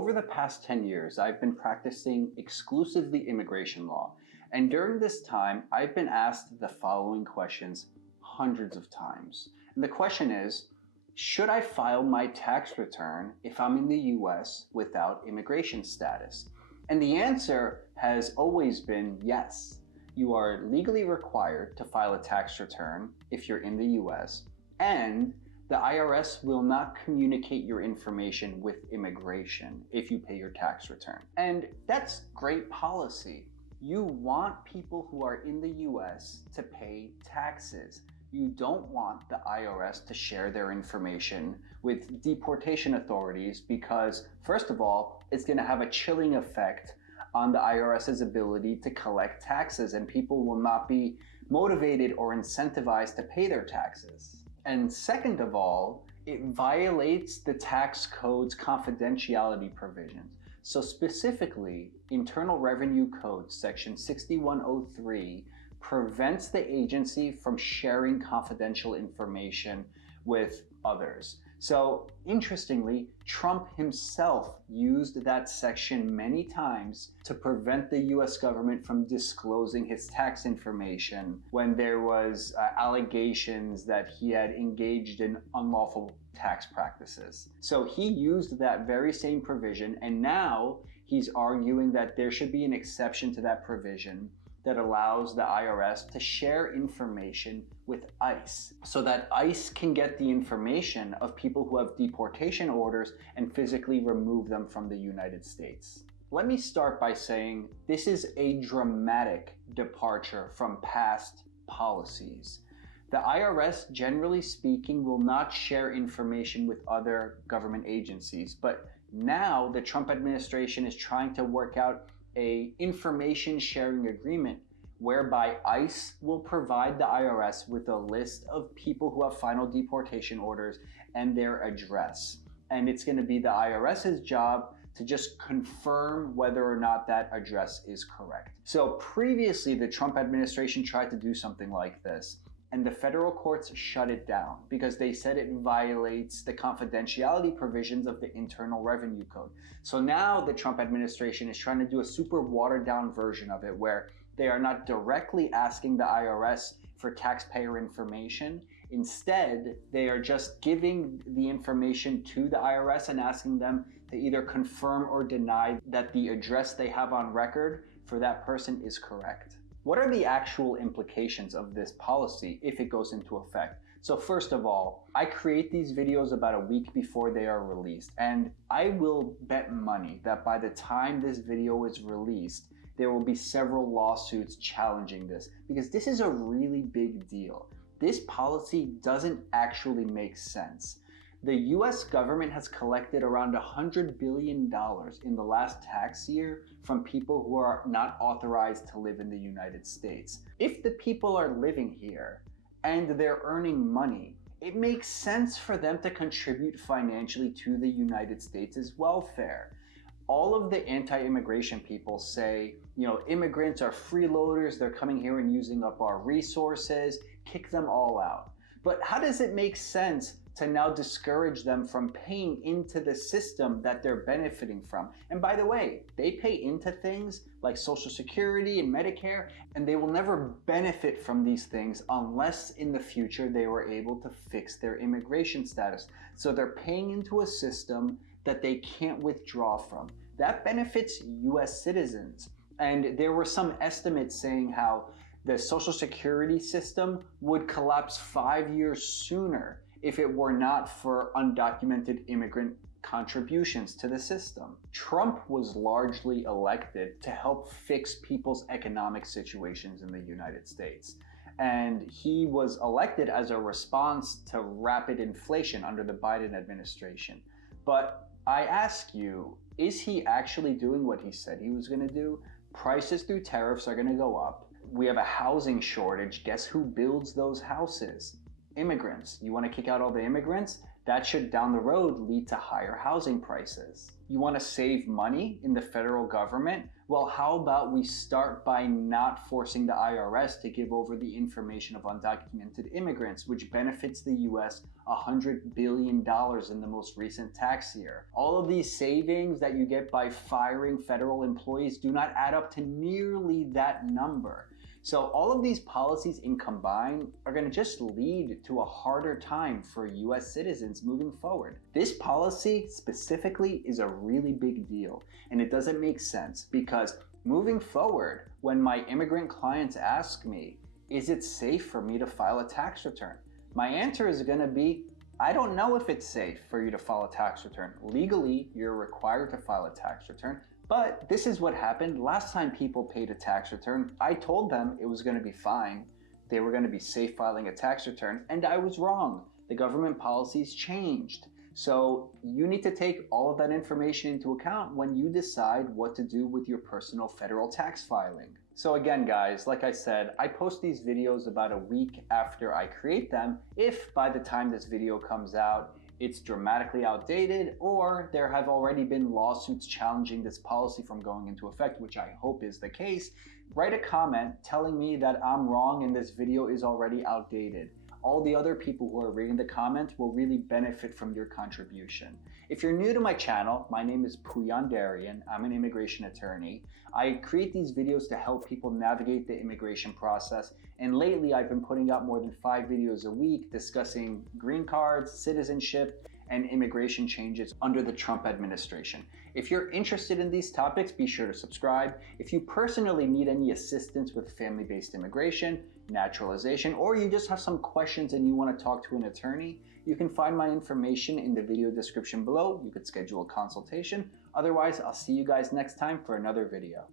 over the past 10 years, I've been practicing exclusively immigration law. And during this time, I've been asked the following questions hundreds of times. And the question is, should I file my tax return if I'm in the US without immigration status? And the answer has always been yes. You are legally required to file a tax return if you're in the US, and the IRS will not communicate your information with immigration if you pay your tax return. And that's great policy. You want people who are in the US to pay taxes. You don't want the IRS to share their information with deportation authorities because, first of all, it's going to have a chilling effect on the IRS's ability to collect taxes, and people will not be motivated or incentivized to pay their taxes. And second of all, it violates the tax code's confidentiality provisions. So specifically, Internal Revenue Code section 6103 prevents the agency from sharing confidential information with others. So interestingly, Trump himself used that section many times to prevent the US government from disclosing his tax information when there was allegations that he had engaged in unlawful tax practices. So he used that very same provision, and now he's arguing that there should be an exception to that provision that allows the IRS to share information with ICE so that ICE can get the information of people who have deportation orders and physically remove them from the United States. Let me start by saying this is a dramatic departure from past policies. The IRS, generally speaking, will not share information with other government agencies, but now the Trump administration is trying to work out an information sharing agreement whereby ICE will provide the IRS with a list of people who have final deportation orders and their address. And it's going to be the IRS's job to just confirm whether or not that address is correct. So previously, the Trump administration tried to do something like this, and the federal courts shut it down because they said it violates the confidentiality provisions of the Internal Revenue Code. So now the Trump administration is trying to do a super watered down version of it where they are not directly asking the IRS for taxpayer information. Instead, they are just giving the information to the IRS and asking them to either confirm or deny that the address they have on record for that person is correct. What are the actual implications of this policy if it goes into effect? So first of all, I create these videos about a week before they are released, and I will bet money that by the time this video is released, there will be several lawsuits challenging this because this is a really big deal. This policy doesn't actually make sense. The US government has collected around $100 billion in the last tax year from people who are not authorized to live in the United States. If the people are living here and they're earning money, it makes sense for them to contribute financially to the United States' welfare. All of the anti-immigration people say, immigrants are freeloaders, they're coming here and using up our resources, kick them all out. But how does it make sense to now discourage them from paying into the system that they're benefiting from? And by the way, they pay into things like Social Security and Medicare, and they will never benefit from these things unless in the future they were able to fix their immigration status. So they're paying into a system that they can't withdraw from. That benefits US citizens. And there were some estimates saying how the Social Security system would collapse 5 years sooner if it were not for undocumented immigrant contributions to the system. Trump was largely elected to help fix people's economic situations in the United States. And he was elected as a response to rapid inflation under the Biden administration. But I ask you, is he actually doing what he said he was going to do? Prices through tariffs are going to go up. We have a housing shortage. Guess who builds those houses? Immigrants. You want to kick out all the immigrants? That should down the road lead to higher housing prices. You want to save money in the federal government? Well, how about we start by not forcing the IRS to give over the information of undocumented immigrants, which benefits the US $100 billion in the most recent tax year. All of these savings that you get by firing federal employees do not add up to nearly that number. So all of these policies in combined are going to just lead to a harder time for US citizens moving forward. This policy specifically is a really big deal, and it doesn't make sense because moving forward, when my immigrant clients ask me, is it safe for me to file a tax return? My answer is going to be, I don't know if it's safe for you to file a tax return. Legally, you're required to file a tax return. But this is what happened last time people paid a tax return. I told them it was going to be fine. They were going to be safe filing a tax return, and I was wrong. The government policies changed. So you need to take all of that information into account when you decide what to do with your personal federal tax filing. So again, guys, like I said, I post these videos about a week after I create them. If by the time this video comes out, it's dramatically outdated, or there have already been lawsuits challenging this policy from going into effect, which I hope is the case, write a comment telling me that I'm wrong and this video is already outdated. All the other people who are reading the comments will really benefit from your contribution. If you're new to my channel, my name is Puyan Darian. I'm an immigration attorney. I create these videos to help people navigate the immigration process, and lately I've been putting out more than 5 videos a week discussing green cards, citizenship, and immigration changes under the Trump administration. If you're interested in these topics, be sure to subscribe. If you personally need any assistance with family-based immigration, naturalization, or you just have some questions and you want to talk to an attorney, you can find my information in the video description below. You could schedule a consultation. Otherwise, I'll see you guys next time for another video.